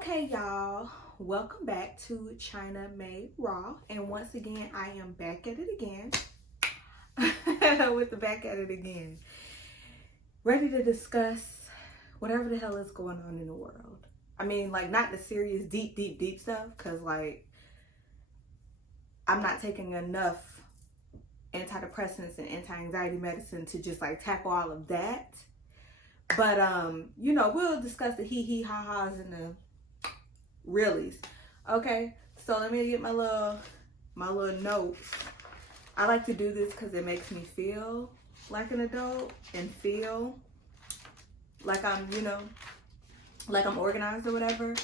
Okay, y'all, welcome back to Chynnaxmai Raw. And once again, I am back at it again with the back at it again. Ready to discuss whatever the hell is going on in the world. I mean, like, not the serious, deep stuff, because, like, I'm not taking enough antidepressants and anti-anxiety medicine to just, like, tackle all of that. But, we'll discuss the hee-hee-ha-has and the reallys. Okay, so let me get my little notes. I like to do this because it makes me feel like an adult and feel like I'm like I'm organized or whatever.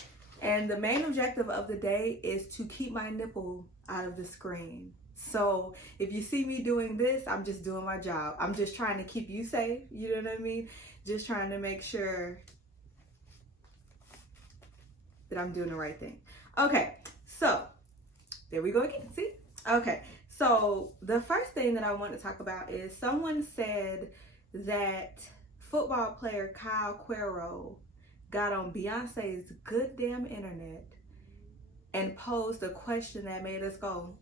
And the main objective of the day is to keep my nipple out of the screen. So if you see me doing this, I'm just doing my job. I'm just trying to keep you safe, you know what I mean? Just trying to make sure that I'm doing the right thing. Okay, so there we go again, see? Okay, so the first thing that I want to talk about is someone said that football player Kyle Cuero got on Beyonce's good damn internet and posed a question that made us go.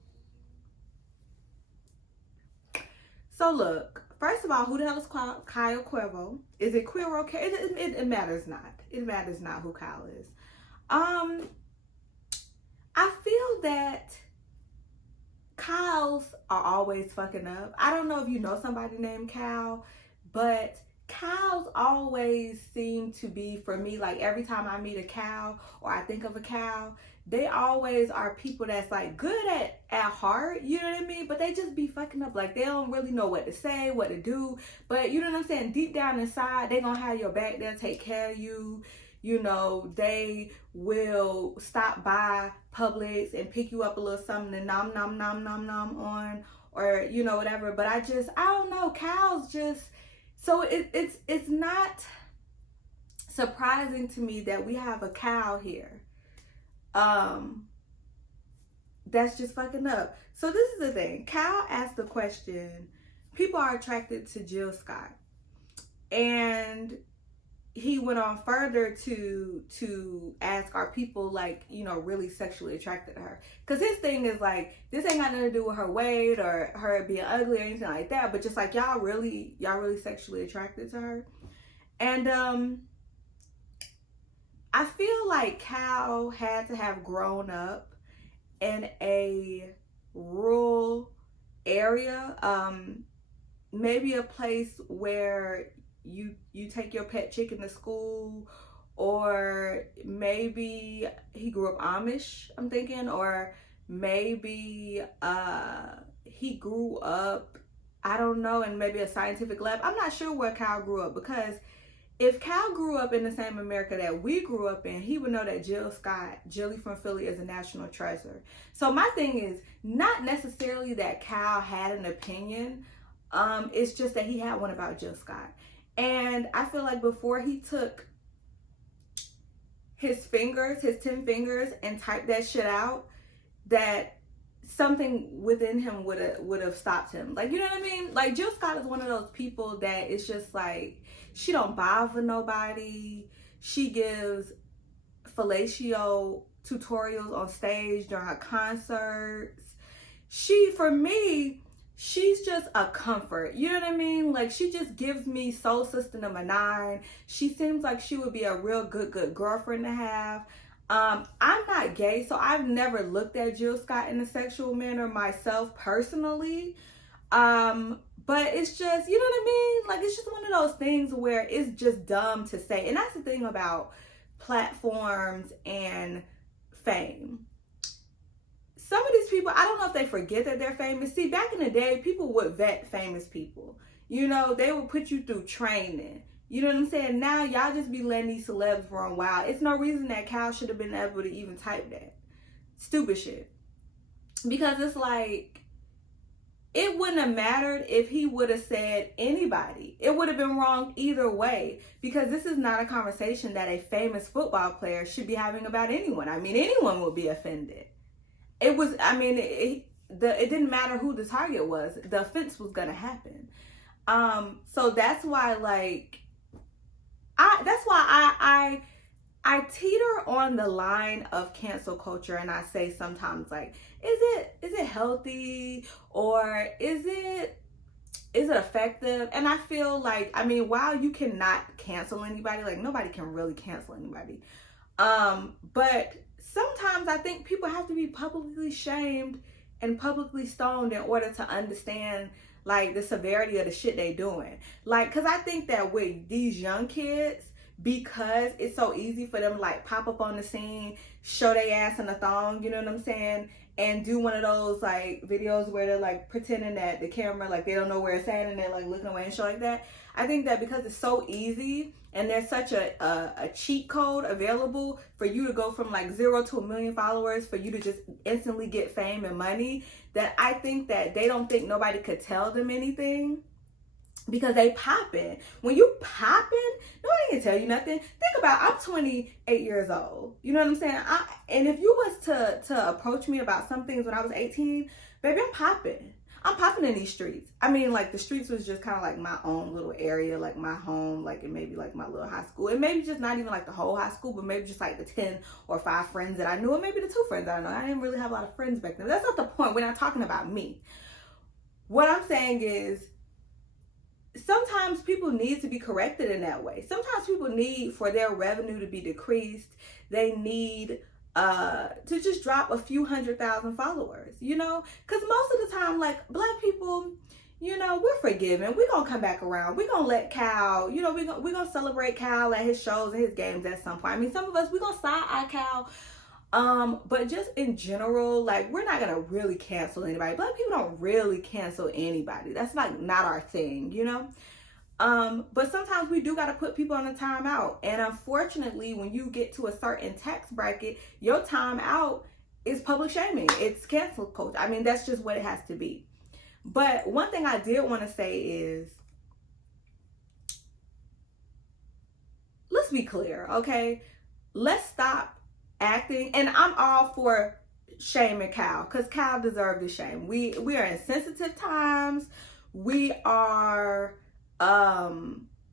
So look, first of all, who the hell is Kyle Cuero? Is it Cuero? It matters not. It matters not who Kyle is. I feel that Kyles are always fucking up. I don't know if you know somebody named Kyle, but cows always seem to be, for me, like every time I meet a cow or I think of a cow, they always are people that's like good at heart, you know what I mean? But they just be fucking up. Like they don't really know what to say, what to do. But you know what I'm saying? Deep down inside, they gonna have your back. They'll take care of you. You know, they will stop by Publix and pick you up a little something to nom on, or you know, whatever. But I don't know, cows just, so it's not surprising to me that we have a cow here that's just fucking up. So this is the thing. Kyle asked the question, people are attracted to Jill Scott, and he went on further to ask, are people like, you know, really sexually attracted to her? Because his thing is like, this ain't got nothing to do with her weight or her being ugly or anything like that, but just like y'all really sexually attracted to her. And I feel like Cal had to have grown up in a rural area, maybe a place where you take your pet chicken to school, or maybe he grew up Amish, I'm thinking, or maybe he grew up, I don't know, in maybe a scientific lab. I'm not sure where Cal grew up, because if Cal grew up in the same America that we grew up in, he would know that Jill Scott, Jilly from Philly, is a national treasure. So my thing is not necessarily that Cal had an opinion, it's just that he had one about Jill Scott. And I feel like before he took his 10 fingers, and typed that shit out, that something within him would have stopped him. Like, you know what I mean? Like, Jill Scott is one of those people that it's just like, she don't bother nobody. She gives fellatio tutorials on stage during her concerts. For me, she's just a comfort, you know what I mean? Like, she just gives me soul sister number 9. She seems like she would be a real good girlfriend to have. I'm not gay, so I've never looked at Jill Scott in a sexual manner myself personally. But it's just, you know what I mean? Like, it's just one of those things where it's just dumb to say. And that's the thing about platforms and fame. Some of these people, I don't know if they forget that they're famous. See, back in the day, people would vet famous people. You know, they would put you through training. You know what I'm saying? Now, y'all just be letting these celebs run wild. It's no reason that Cal should have been able to even type that. Stupid shit. Because it's like, it wouldn't have mattered if he would have said anybody. It would have been wrong either way. Because this is not a conversation that a famous football player should be having about anyone. I mean, anyone would be offended. It was, I mean, it didn't matter who the target was. The offense was going to happen. So that's why, like, I I teeter on the line of cancel culture, and I say sometimes, like, is it healthy, or is it effective? And I feel like, I mean, while you cannot cancel anybody, like nobody can really cancel anybody, but sometimes I think people have to be publicly shamed and publicly stoned in order to understand like the severity of the shit they doing. Like, cause I think that with these young kids, because it's so easy for them to like pop up on the scene, show their ass in a thong, you know what I'm saying? And do one of those like videos where they're like pretending that the camera, like they don't know where it's at and they're like looking away and shit like that. I think that because it's so easy and there's such a cheat code available for you to go from like 0 to 1 million followers, for you to just instantly get fame and money, that I think that they don't think nobody could tell them anything. Because they popping. When you popping, nobody can tell you nothing. Think about, I'm 28 years old. You know what I'm saying? And if you was to approach me about some things when I was 18, baby, I'm popping. I'm popping in these streets. I mean, like the streets was just kind of like my own little area, like my home, like it maybe like my little high school. And maybe just not even like the whole high school, but maybe just like the 10 or 5 friends that I knew, or maybe the 2 friends that I know. I didn't really have a lot of friends back then. That's not the point. We're not talking about me. What I'm saying is, sometimes people need to be corrected in that way. Sometimes people need for their revenue to be decreased. They need to just drop a few 100,000 followers, you know? Because most of the time, like, Black people, you know, we're forgiving. We're going to come back around. We're going to let Cal, you know, we're going to celebrate Cal at his shows and his games at some point. I mean, some of us, we're going to side-eye Cal. But just in general, like, we're not gonna really cancel anybody. Black people don't really cancel anybody. That's like not our thing, you know? But sometimes we do gotta put people on a timeout. And unfortunately, when you get to a certain tax bracket, your timeout is public shaming. It's cancel culture. I mean, that's just what it has to be. But one thing I did want to say is, let's be clear, okay? Let's stop acting, and I'm all for shaming Cal, because Cal deserved the shame. We are in sensitive times. We are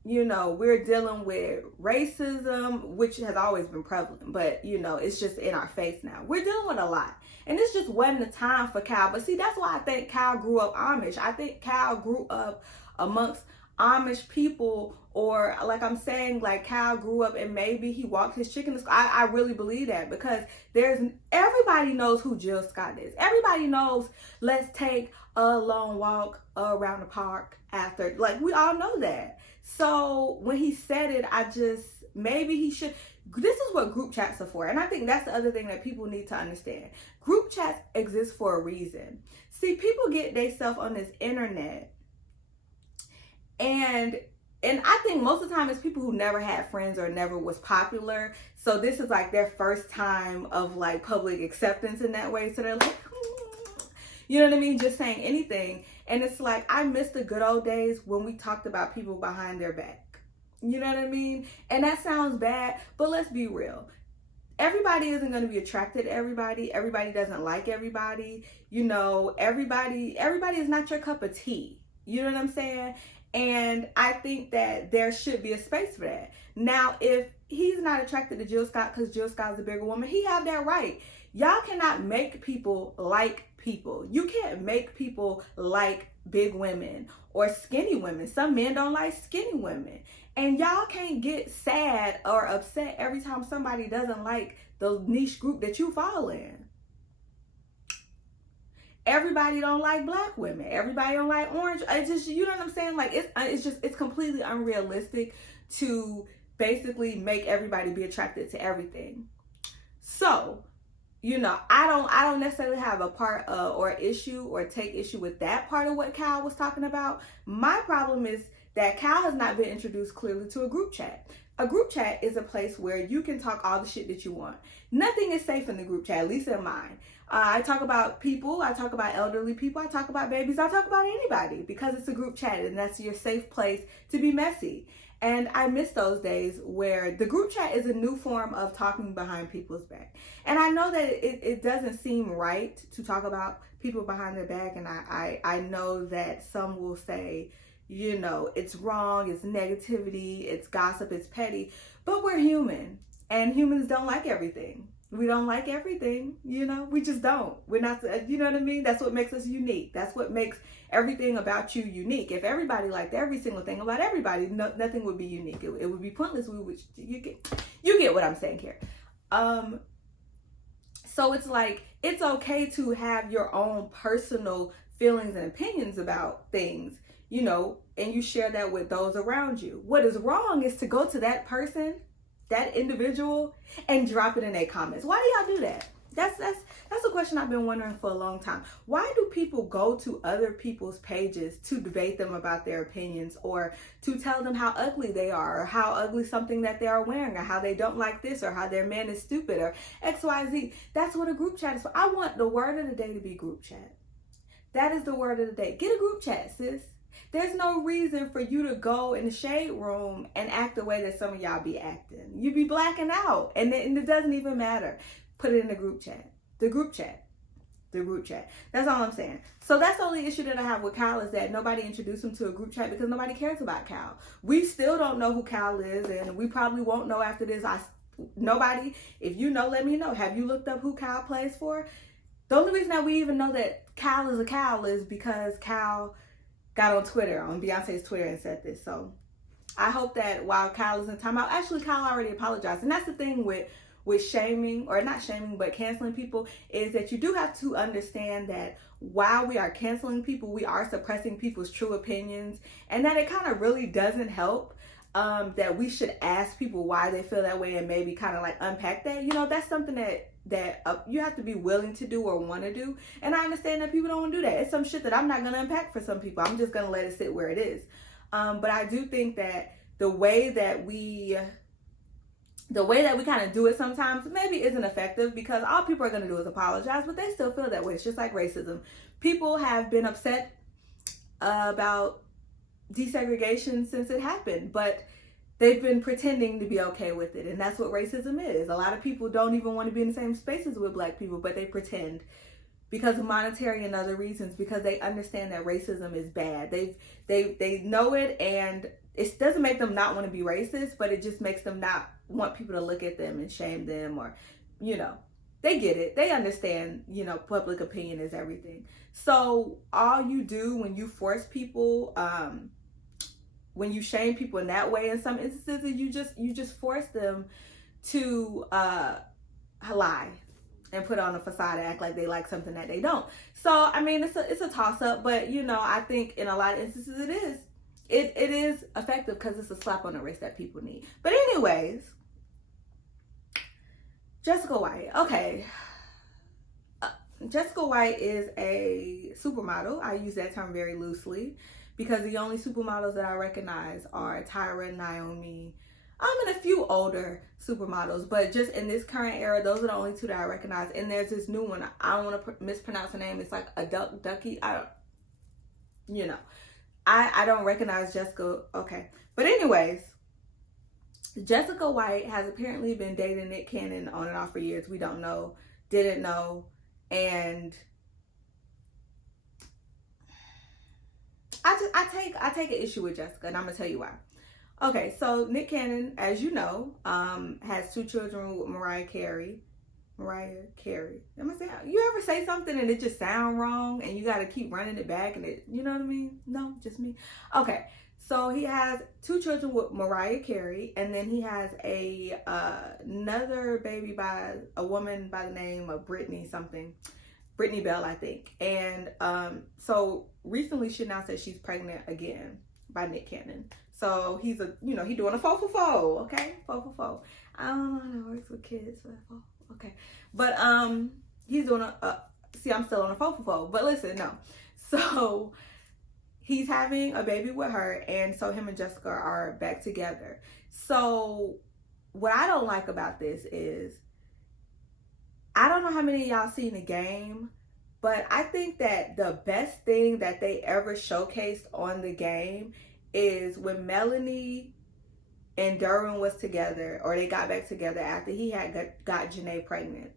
you know, we're dealing with racism, which has always been prevalent, but you know, it's just in our face now. We're dealing with a lot, and this just wasn't the time for Cal. But see, that's why I think Cal grew up Amish. I think Cal grew up amongst Amish people, or like I'm saying, like Cal grew up and maybe he walked his chicken to school. I really believe that, because everybody knows who Jill Scott is. Everybody knows let's take a long walk around the park after. Like, we all know that. So when he said it, maybe he should. This is what group chats are for. And I think that's the other thing that people need to understand. Group chats exist for a reason. See, people get themselves on this internet, and I think most of the time it's people who never had friends or never was popular. So this is like their first time of like public acceptance in that way. So they're like, you know what I mean? Just saying anything. And it's like, I miss the good old days when we talked about people behind their back. You know what I mean? And that sounds bad, but let's be real. Everybody isn't going to be attracted to everybody. Everybody doesn't like everybody. You know, everybody is not your cup of tea. You know what I'm saying? And I think that there should be a space for that. Now, if he's not attracted to Jill Scott because Jill Scott's a bigger woman, he have that right. Y'all cannot make people like people. You can't make people like big women or skinny women. Some men don't like skinny women. And y'all can't get sad or upset every time somebody doesn't like the niche group that you fall in. Everybody don't like Black women. Everybody don't like orange. It's just, you know what I'm saying? Like, it's completely unrealistic to basically make everybody be attracted to everything. So, you know, I don't necessarily have a part or issue or take issue with that part of what Cal was talking about. My problem is that Cal has not been introduced clearly to a group chat. A group chat is a place where you can talk all the shit that you want. Nothing is safe in the group chat, at least in mine. I talk about people, I talk about elderly people, I talk about babies, I talk about anybody, because it's a group chat and that's your safe place to be messy. And I miss those days where the group chat is a new form of talking behind people's back. And I know that it doesn't seem right to talk about people behind their back. And I know that some will say, you know, it's wrong, it's negativity, it's gossip, it's petty, but we're human. And humans don't like everything. We don't like everything, you know, we just don't. We're not, you know what I mean? That's what makes us unique. That's what makes everything about you unique. If everybody liked every single thing about everybody, nothing would be unique. It would be pointless. You get what I'm saying here. So it's like, it's okay to have your own personal feelings and opinions about things, you know, and you share that with those around you. What is wrong is to go to that person, that individual, and drop it in their comments. Why do y'all do that? That's a question I've been wondering for a long time. Why do people go to other people's pages to debate them about their opinions, or to tell them how ugly they are, or how ugly something that they are wearing, or how they don't like this, or how their man is stupid, or XYZ? That's what a group chat is for. I want the word of the day to be group chat. That is the word of the day. Get a group chat, sis. There's no reason for you to go in the shade room and act the way that some of y'all be acting. You be blacking out, and it doesn't even matter. Put it in the group chat. The group chat. The group chat. That's all I'm saying. So that's the only issue that I have with Kyle, is that nobody introduced him to a group chat because nobody cares about Kyle. We still don't know who Kyle is, and we probably won't know after this. Nobody, if you know, let me know. Have you looked up who Kyle plays for? The only reason that we even know that Kyle is a Kyle is because Kyle got on Twitter, on Beyonce's Twitter, and said this. So I hope that while Kyle is in timeout, actually Kyle already apologized. And that's the thing with shaming, or not shaming, but canceling people, is that you do have to understand that while we are canceling people, we are suppressing people's true opinions, and that it kind of really doesn't help. That we should ask people why they feel that way, and maybe kind of like unpack that. You know, that's something that you have to be willing to do or want to do. And I understand that people don't want to do that. It's some shit that I'm not going to unpack for some people. I'm just going to let it sit where it is. But I do think that the way that we kind of do it sometimes maybe isn't effective, because all people are going to do is apologize, but they still feel that way. It's just like racism. People have been upset about desegregation since it happened, but they've been pretending to be okay with it. And that's what racism is. A lot of people don't even want to be in the same spaces with black people, but they pretend because of monetary and other reasons, because they understand that racism is bad. They know it, and it doesn't make them not want to be racist, but it just makes them not want people to look at them and shame them, or, you know, they get it. They understand, you know, public opinion is everything. So all you do when you force people, when you shame people in that way, in some instances, you just force them to lie and put on a facade and act like they like something that they don't. So I mean, it's a toss up, but you know, I think in a lot of instances it is effective, because it's a slap on the wrist that people need. But anyways, Jessica White. Okay. Jessica White is a supermodel. I use that term very loosely, because the only supermodels that I recognize are Tyra, Naomi, and a few older supermodels. But just in this current era, those are the only two that I recognize. And there's this new one. I don't want to mispronounce her name. It's like a ducky. I don't recognize Jessica. Okay. But anyways, Jessica White has apparently been dating Nick Cannon on and off for years. We don't know, didn't know. And I take an issue with Jessica, and I'm gonna tell you why. Okay, so Nick Cannon, as you know, has 2 children with Mariah Carey. Am I saying, you ever say something and it just sound wrong and you got to keep running it back, and it, you know what I mean? No, just me. Okay, so he has 2 children with Mariah Carey, and then he has another baby by a woman by the name of Brittany Bell, I think. And so recently she announced that she's pregnant again by Nick Cannon. So he's he doing a 4 for 4, okay? 4 for 4. I don't know how that works with kids, but okay. But he's doing see, I'm still on a 4 for 4, but listen, no. So he's having a baby with her, and so him and Jessica are back together. So what I don't like about this is, I don't know how many of y'all seen the game, but I think that the best thing that they ever showcased on the game is when Melanie and Derwin was together, or they got back together after he had got Janae pregnant.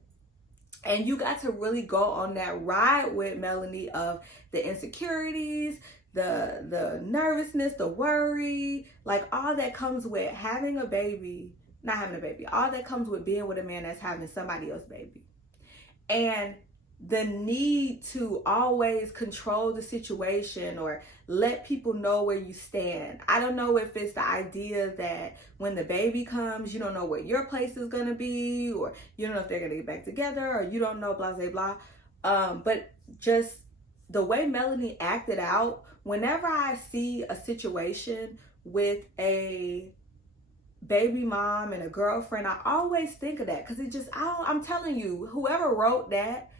And you got to really go on that ride with Melanie of the insecurities, the nervousness, the worry, like all that comes with having a baby, not having a baby. All that comes with being with a man that's having somebody else's baby. And the need to always control the situation or let people know where you stand. I don't know if it's the idea that when the baby comes, you don't know where your place is going to be, or you don't know if they're going to get back together, or you don't know, blah, blah, blah. But just the way Melanie acted out, whenever I see a situation with a baby mom and a girlfriend, I always think of that, because it just, I'm telling you, whoever wrote that,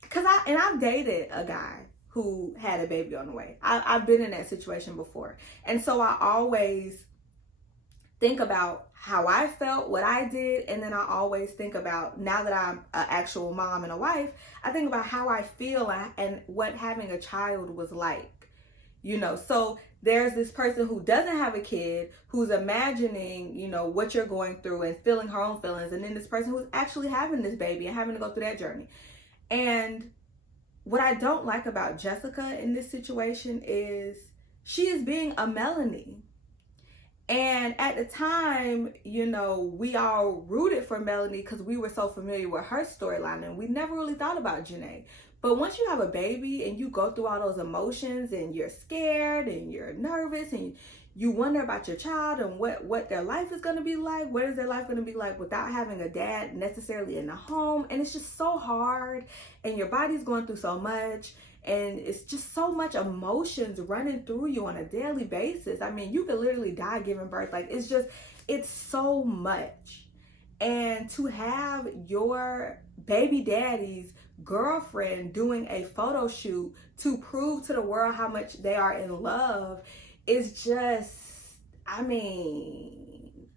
because I've dated a guy who had a baby on the way. I've been in that situation before. And so I always think about how I felt, what I did, and then I always think about, now that I'm an actual mom and a wife, I think about how I feel and what having a child was like. You know, so there's this person who doesn't have a kid, who's imagining, you know, what you're going through and feeling her own feelings. And then this person who's actually having this baby and having to go through that journey. And what I don't like about Jessica in this situation is she is being a Melanie. And at the time, you know, we all rooted for Melanie because we were so familiar with her storyline, and we never really thought about Janae. But once you have a baby and you go through all those emotions and you're scared and you're nervous and you wonder about your child and what their life is going to be like, what is their life going to be like without having a dad necessarily in the home. And it's just so hard, and your body's going through so much, and it's just so much emotions running through you on a daily basis. I mean, you could literally die giving birth. Like, it's so much. And to have your baby daddy's girlfriend doing a photo shoot to prove to the world how much they are in love is just, I mean,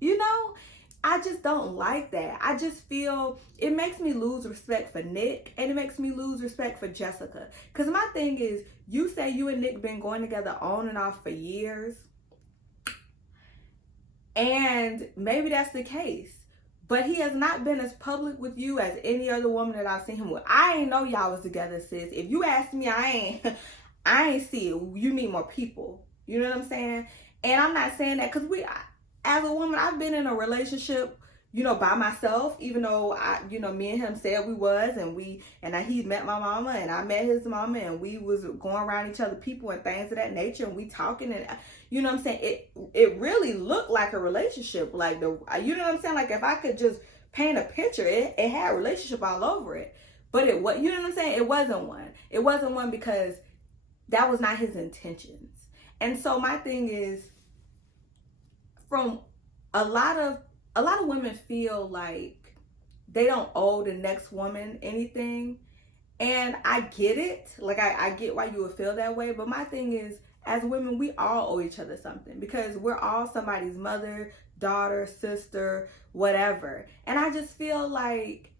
you know, I just don't like that. I just feel it makes me lose respect for Nick, and it makes me lose respect for Jessica. Because my thing is, you say you and Nick been going together on and off for years, and maybe that's the case, but he has not been as public with you as any other woman that I've seen him with. I ain't know y'all was together, sis. If you ask me, I ain't see it. You need more people. You know what I'm saying? And I'm not saying that because as a woman, I've been in a relationship, you know, by myself, even though me and him said we was, and he met my mama and I met his mama, and we was going around each other, people and things of that nature, and we talking, and you know what I'm saying? It really looked like a relationship, like you know what I'm saying? Like, if I could just paint a picture, it had a relationship all over it. But you know what I'm saying? It wasn't one. It wasn't one because that was not his intentions. And so my thing is, from a lot of women feel like they don't owe the next woman anything. And I get it. Like, I get why you would feel that way. But my thing is, as women, we all owe each other something, because we're all somebody's mother, daughter, sister, whatever. And I just feel like,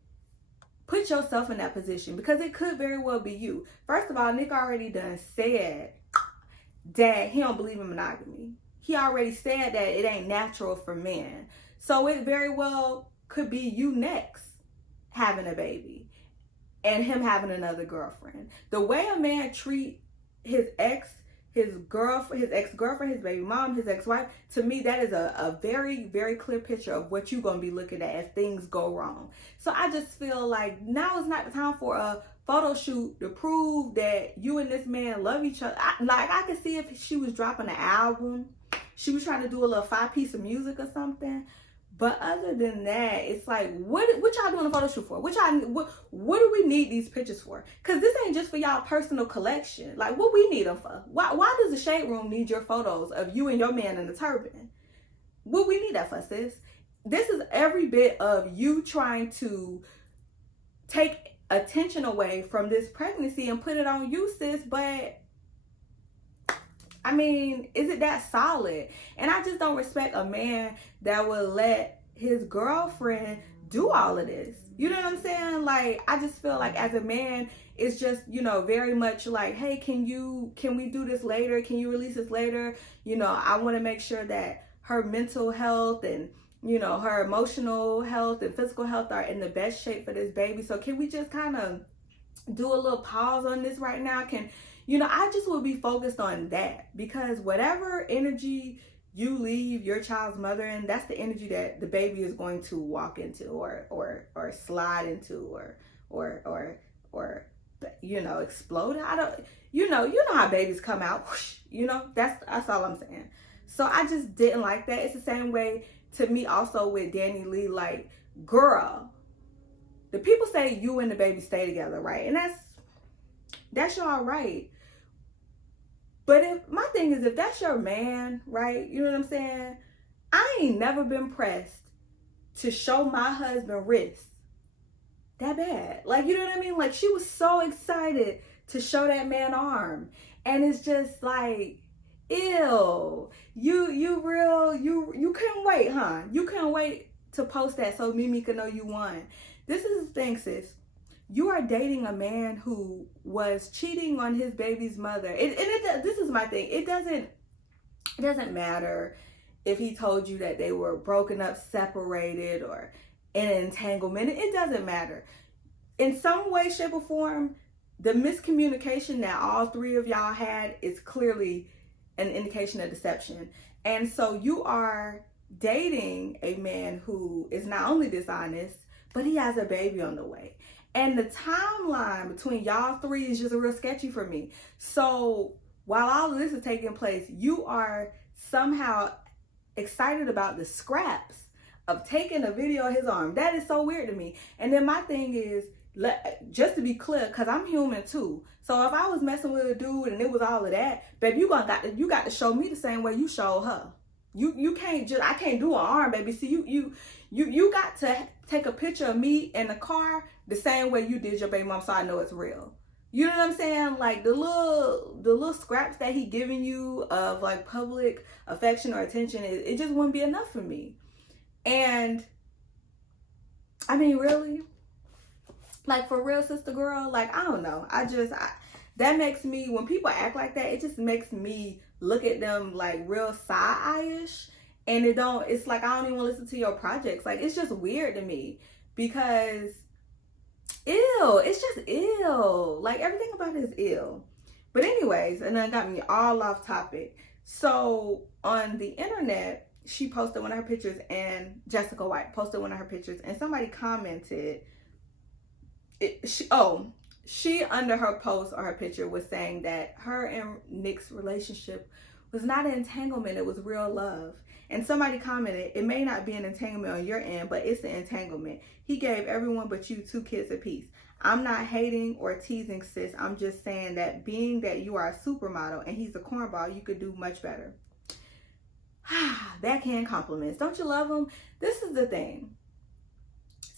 put yourself in that position, because it could very well be you. First of all, Nick already done said that he don't believe in monogamy. He already said that it ain't natural for men. So it very well could be you next having a baby and him having another girlfriend. The way a man treat his ex-girlfriend, his baby mom, his ex-wife, to me, that is a very, very clear picture of what you're going to be looking at if things go wrong. So I just feel like now is not the time for a photo shoot to prove that you and this man love each other. I could see if she was dropping an album, she was trying to do a little 5-piece of music or something. But other than that, it's like, what y'all doing a photo shoot for? What do we need these pictures for? Because this ain't just for y'all personal collection. Like, what we need them for? Why does the Shade Room need your photos of you and your man in the turban? What we need that for, sis? This is every bit of you trying to take attention away from this pregnancy and put it on you, sis. But I mean, is it that solid? And I just don't respect a man that will let his girlfriend do all of this. You know what I'm saying? Like, I just feel like as a man, it's just, you know, very much like, hey, can we do this later? Can you release this later? You know, I want to make sure that her mental health and, you know, her emotional health and physical health are in the best shape for this baby. So can we just kind of do a little pause on this right now? You know, I just would be focused on that, because whatever energy you leave your child's mother in, that's the energy that the baby is going to walk into, or slide into, or you know, explode. I don't, you know how babies come out, whoosh, you know, that's all I'm saying. So I just didn't like that. It's the same way to me also with Danny Lee. Like, girl, the people say you and the baby stay together, right? And that's y'all right. But if my thing is, if that's your man, right? You know what I'm saying? I ain't never been pressed to show my husband wrist that bad. Like, you know what I mean? Like, she was so excited to show that man arm. And it's just like, ew. You couldn't wait, huh? You couldn't wait to post that so Mimi could know you won. This is the thing, sis. You are dating a man who was cheating on his baby's mother. This is my thing. It doesn't matter if he told you that they were broken up, separated, or in an entanglement. It doesn't matter. In some way, shape, or form, the miscommunication that all three of y'all had is clearly an indication of deception. And so you are dating a man who is not only dishonest, but he has a baby on the way. And the timeline between y'all three is just real sketchy for me. So while all of this is taking place, you are somehow excited about the scraps of taking a video of his arm. That is so weird to me. And then my thing is, just to be clear, because I'm human too. So if I was messing with a dude and it was all of that, baby, you got to show me the same way you showed her. You can't just, I can't do an arm, baby. See, you got to take a picture of me in the car the same way you did your baby mom, so I know it's real. You know what I'm saying? Like, the little scraps that he giving you of like public affection or attention, it just wouldn't be enough for me. And I mean, really, like, for real, sister girl, like, I don't know. That makes me, when people act like that, it just makes me look at them like real side-eye-ish. And it's like, I don't even listen to your projects. Like, it's just weird to me, because ew, it's just ill. Like, everything about it is ill. But anyways, and then got me all off topic. So on the internet, she posted one of her pictures, and Jessica White posted one of her pictures, and somebody commented, she under her post or her picture was saying that her and Nick's relationship was not an entanglement, it was real love. And somebody commented, it may not be an entanglement on your end, but it's an entanglement. He gave everyone but you 2 kids apiece. I'm not hating or teasing, sis. I'm just saying that being that you are a supermodel and he's a cornball, you could do much better. Backhand compliments. Don't you love them? This is the thing.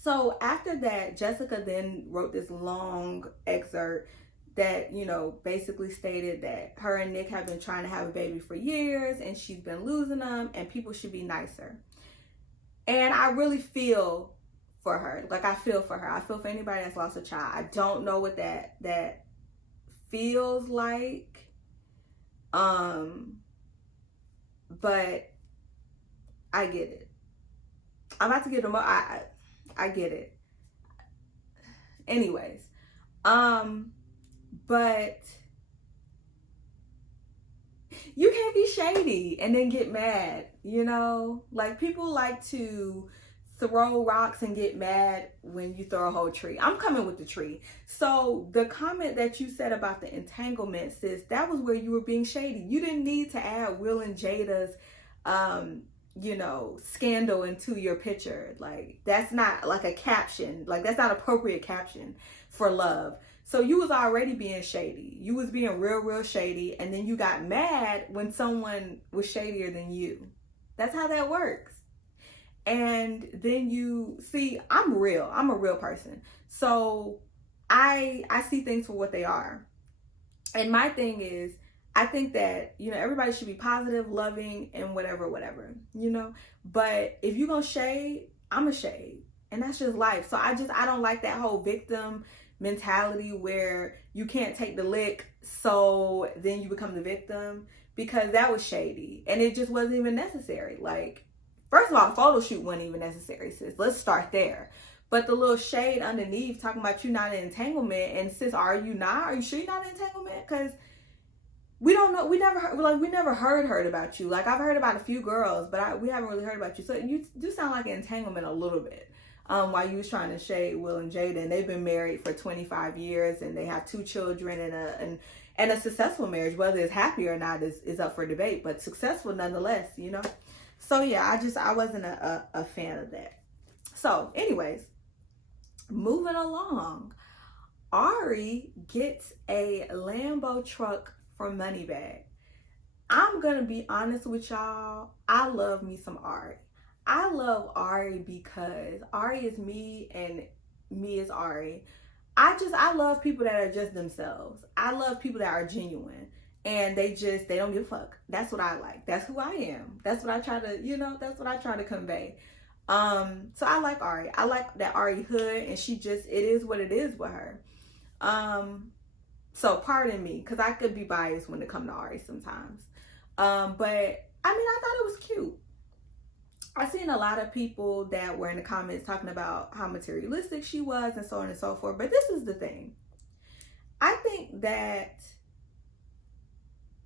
So after that, Jessica then wrote this long excerpt that, you know, basically stated that her and Nick have been trying to have a baby for years and she's been losing them and people should be nicer. And I really feel for her. Like, I feel for her. I feel for anybody that's lost a child. I don't know what that feels like. But I get it. I'm about to get them. I get it. Anyways, but you can't be shady and then get mad, you know? Like, people like to throw rocks and get mad when you throw a whole tree. I'm coming with the tree. So the comment that you said about the entanglement, sis, that was where you were being shady. You didn't need to add Will and Jada's you know, scandal into your picture. Like, that's not like a caption. Like, that's not appropriate caption for love. So you was already being shady. You was being real shady, and then you got mad when someone was shadier than you. That's how that works. And then you see, I'm real. I'm a real person. So I see things for what they are. And my thing is, I think that, you know, everybody should be positive, loving, and whatever, you know. But if you're going to shade, I'm a shade. And that's just life. So I don't like that whole victim mentality where you can't take the lick, so then you become the victim, because that was shady. And it just wasn't even necessary. Like, first of all, the photo shoot wasn't even necessary, sis. Let's start there. But the little shade underneath talking about you not in entanglement, and sis, are you sure you're not in entanglement? Because we don't know. We never heard, like, we never heard about you. Like, I've heard about a few girls, but we haven't really heard about you. So you do sound like an entanglement a little bit. While you was trying to shade Will and Jada, and they've been married for 25 years, and they have 2 children and a successful marriage. Whether it's happy or not is up for debate, but successful nonetheless, you know. So yeah, I wasn't a fan of that. So, anyways, moving along, Ari gets a Lambo truck from Bagg. I'm gonna be honest with y'all. I love me some Ari. I love Ari because Ari is me and me is Ari. I love people that are just themselves. I love people that are genuine and they don't give a fuck. That's what I like. That's who I am. That's what I try to, that's what I try to convey. So I like Ari. I like that Ari hood, and it is what it is with her. So pardon me, because I could be biased when it comes to Ari sometimes. But I mean, I thought it was cute. I've seen a lot of people that were in the comments talking about how materialistic she was and so on and so forth. But this is the thing. I think that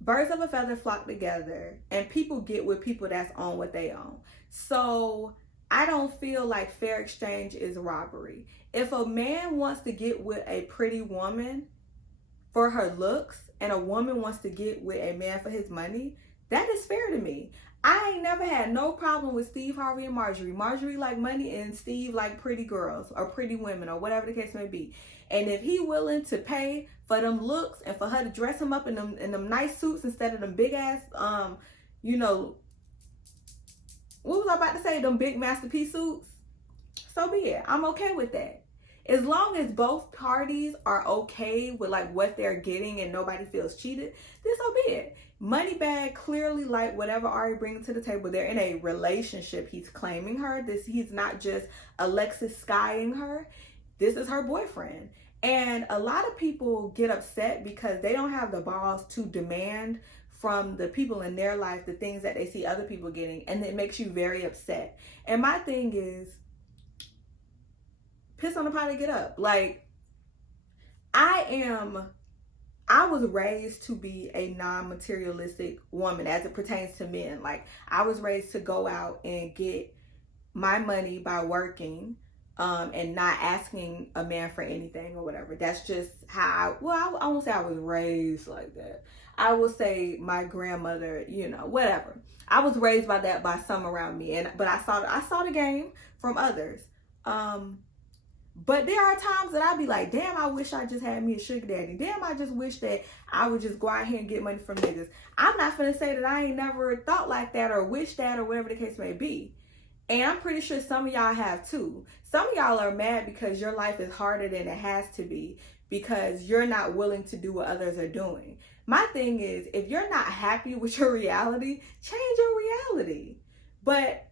birds of a feather flock together, and people get with people that's on what they own. So I don't feel like fair exchange is robbery. If a man wants to get with a pretty woman for her looks, and a woman wants to get with a man for his money, that is fair to me. I ain't never had no problem with Steve Harvey and Marjorie. Marjorie like money and Steve like pretty girls or pretty women or whatever the case may be. And if he willing to pay for them looks and for her to dress him up in them nice suits instead of them big ass, what was I about to say? Them big masterpiece suits? So be it. I'm okay with that. As long as both parties are okay with like what they're getting and nobody feels cheated, then so be it. Bagg clearly like whatever Ari brings to the table. They're in a relationship. He's claiming her. He's not just Alexis Skying her. This is her boyfriend. And a lot of people get upset because they don't have the balls to demand from the people in their life the things that they see other people getting, and it makes you very upset. And my thing is, piss on the pot and get up. Like, I was raised to be a non-materialistic woman as it pertains to men. Like, I was raised to go out and get my money by working, and not asking a man for anything or whatever. That's just how I won't say I was raised like that. I will say my grandmother, whatever. I was raised by that by some around me, but I saw the game from others. But there are times that I'd be like, damn, I wish I just had me a sugar daddy. Damn, I just wish that I would just go out here and get money from niggas. I'm not gonna say that I ain't never thought like that or wish that or whatever the case may be. And I'm pretty sure some of y'all have too. Some of y'all are mad because your life is harder than it has to be because you're not willing to do what others are doing. My thing is, if you're not happy with your reality, change your reality. But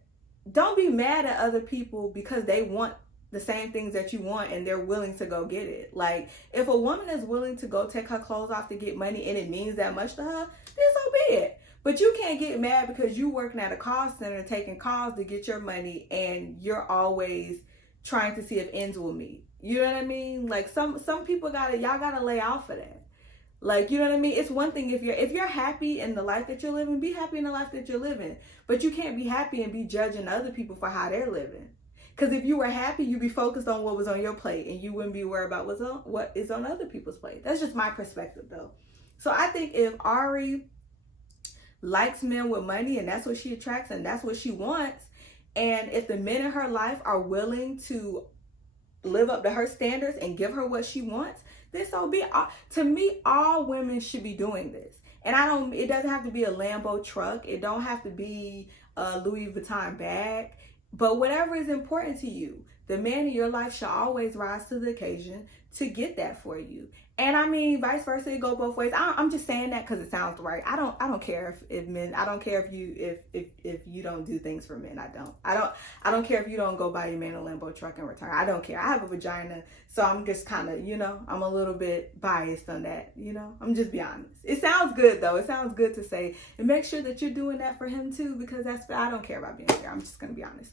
don't be mad at other people because they want the same things that you want and they're willing to go get it. Like, if a woman is willing to go take her clothes off to get money and it means that much to her, then so be it. But you can't get mad because you working at a call center taking calls to get your money and you're always trying to see if ends will meet. You know what I mean? Like, some people y'all gotta lay off of that. Like, you know what I mean? It's one thing if you're happy in the life that you're living, be happy in the life that you're living. But you can't be happy and be judging other people for how they're living. Because if you were happy, you'd be focused on what was on your plate and you wouldn't be worried about what is on other people's plate. That's just my perspective, though. So I think if Ari likes men with money and that's what she attracts and that's what she wants, and if the men in her life are willing to live up to her standards and give her what she wants, then so be it. To me, all women should be doing this. And it doesn't have to be a Lambo truck. It don't have to be a Louis Vuitton bag. But whatever is important to you, the man in your life should always rise to the occasion to get that for you. And I mean, vice versa, it go both ways. I'm just saying that because it sounds right. I don't care if men. I don't care if you don't do things for men. I don't care if you don't go buy your man a Lambo truck in return. I don't care. I have a vagina, so I'm just kind of, I'm a little bit biased on that. I'm just be honest. It sounds good though. It sounds good to say, and make sure that you're doing that for him too, because I don't care about being fair. I'm just gonna be honest.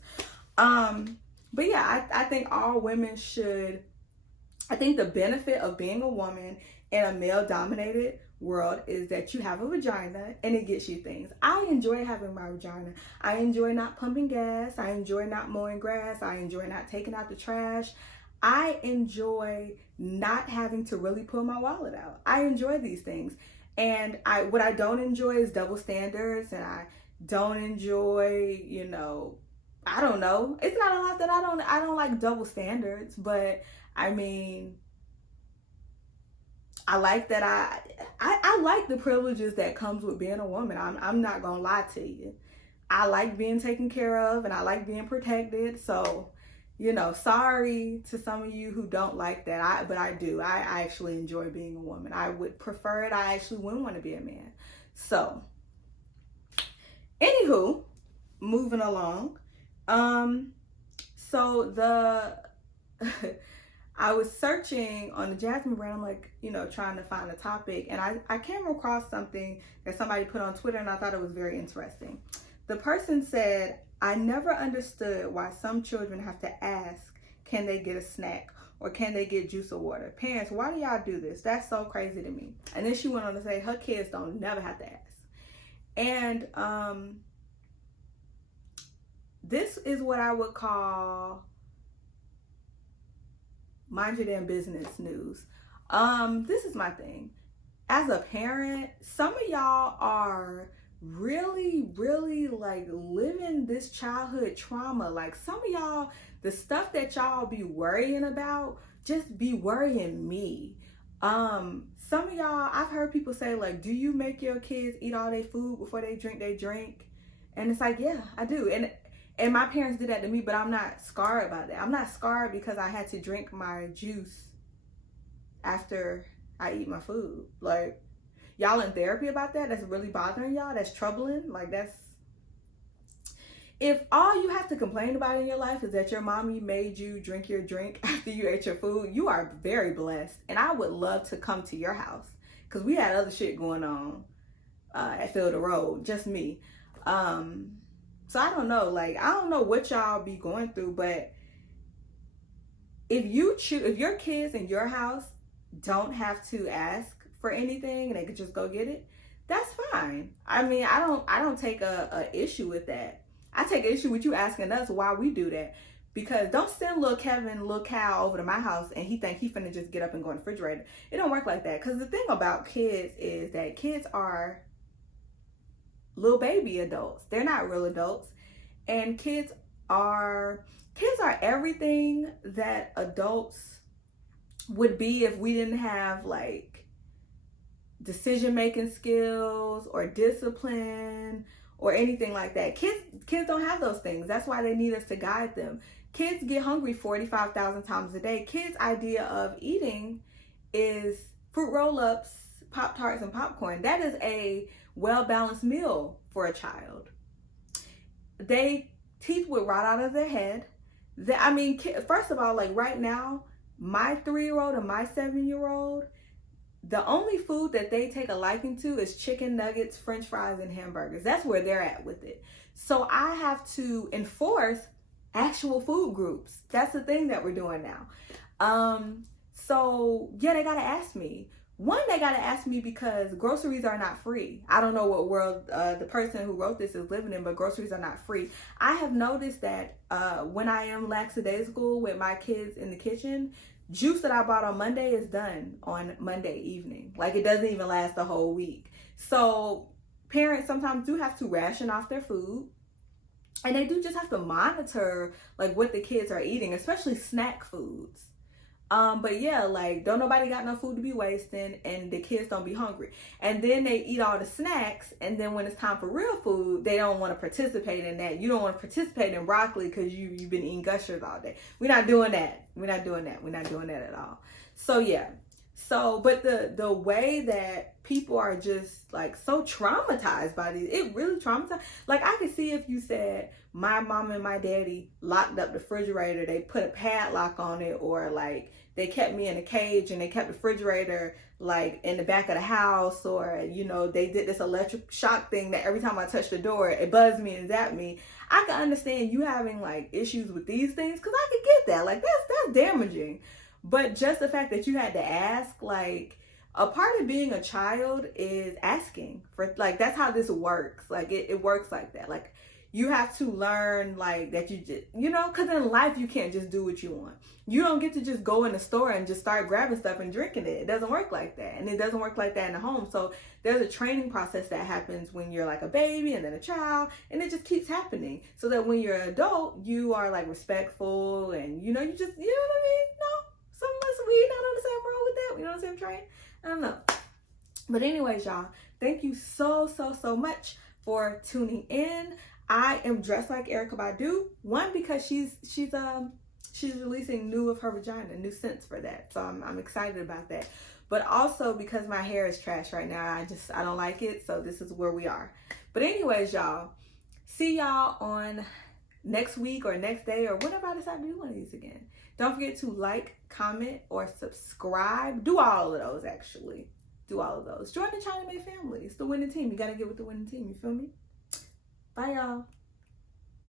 But yeah, I think all women should. I think the benefit of being a woman in a male-dominated world is that you have a vagina and it gets you things. I enjoy having my vagina. I enjoy not pumping gas. I enjoy not mowing grass. I enjoy not taking out the trash. I enjoy not having to really pull my wallet out. I enjoy these things. And what I don't enjoy is double standards, and I don't enjoy, I don't know. It's not a lot that I don't like double standards, but I mean, I like that I like the privileges that comes with being a woman. I'm not gonna lie to you. I like being taken care of and I like being protected. So, sorry to some of you who don't like that. But I do. I actually enjoy being a woman. I would prefer it. I actually wouldn't want to be a man. So, anywho, moving along. I was searching on the Jasmine brand, I'm like, trying to find a topic, and I came across something that somebody put on Twitter, and I thought it was very interesting. The person said, I never understood why some children have to ask, can they get a snack, or can they get juice or water? Parents, why do y'all do this? That's so crazy to me. And then she went on to say her kids don't never have to ask. And this is what I would call mind your damn business news. This is my thing. As a parent, some of y'all are really, really like living this childhood trauma. Like some of y'all, the stuff that y'all be worrying about, just be worrying me. Some of y'all, I've heard people say like, do you make your kids eat all their food before they drink? And it's like, yeah, I do. And my parents did that to me, but I'm not scarred by that. I'm not scarred because I had to drink my juice after I eat my food. Like, y'all in therapy about that? That's really bothering y'all? That's troubling? Like, that's... If all you have to complain about in your life is that your mommy made you drink your drink after you ate your food, you are very blessed. And I would love to come to your house because we had other shit going on at Field Road, just me. So I don't know, like, I don't know what y'all be going through, but if your kids in your house don't have to ask for anything and they could just go get it, that's fine. I mean, I don't take a issue with that. I take an issue with you asking us why we do that, because don't send little Kevin, little Cal over to my house and he think he finna just get up and go in the refrigerator. It don't work like that, because the thing about kids is that kids are little baby adults. They're not real adults. And kids are everything that adults would be if we didn't have like decision-making skills or discipline or anything like that. Kids don't have those things. That's why they need us to guide them. Kids get hungry 45,000 times a day. Kids' idea of eating is fruit roll-ups, Pop-Tarts, and popcorn. That is a well-balanced meal for a child. Teeth would rot out of their head. First of all, like right now, my 3-year-old and my 7-year-old, the only food that they take a liking to is chicken nuggets, french fries, and hamburgers. That's where they're at with it. So I have to enforce actual food groups. That's the thing that we're doing now. So yeah, they gotta ask me. One, they gotta ask me because groceries are not free. I don't know what world the person who wrote this is living in, but groceries are not free. I have noticed that when I am lackadaisical with my kids in the kitchen, juice that I bought on Monday is done on Monday evening. Like, it doesn't even last the whole week. So parents sometimes do have to ration off their food. And they do just have to monitor like what the kids are eating, especially snack foods. But yeah, like, don't nobody got no food to be wasting, and the kids don't be hungry. And then they eat all the snacks, and then when it's time for real food, they don't want to participate in that. You don't want to participate in broccoli because you've been eating Gushers all day. We're not doing that. We're not doing that at all. So yeah. So, but the way that people are just like so traumatized by these, it really traumatized. Like, I could see if you said my mom and my daddy locked up the refrigerator, they put a padlock on it, or like they kept me in a cage and they kept the refrigerator like in the back of the house, or they did this electric shock thing that every time I touch the door it buzzed me and zapped me. I can understand you having like issues with these things, because I could get that. Like, that's damaging. But just the fact that you had to ask, like, a part of being a child is asking for, like, that's how this works. Like it works like that. Like you have to learn, like, that you just, you know, because in life you can't just do what you want. You don't get to just go in the store and just start grabbing stuff and drinking it. It doesn't work like that. And it doesn't work like that in the home. So there's a training process that happens when you're like a baby and then a child, and it just keeps happening, so that when you're an adult, you are like respectful, and you know, you just, you know what I mean? No, some of us, we not on the same road with that. We on the same train. I don't know. But anyways, y'all, thank you so much for tuning in. I am dressed like Erykah Badu. One, because she's releasing new of her vagina, new scents for that. So I'm excited about that. But also because my hair is trash right now. I don't like it. So this is where we are. But anyways, y'all, see y'all on next week or next day or whenever I decide to do one of these again. Don't forget to like, comment, or subscribe. Do all of those, actually. Do all of those. Join the Chynnaxmai family. It's the winning team. You got to get with the winning team. You feel me? Bye, y'all.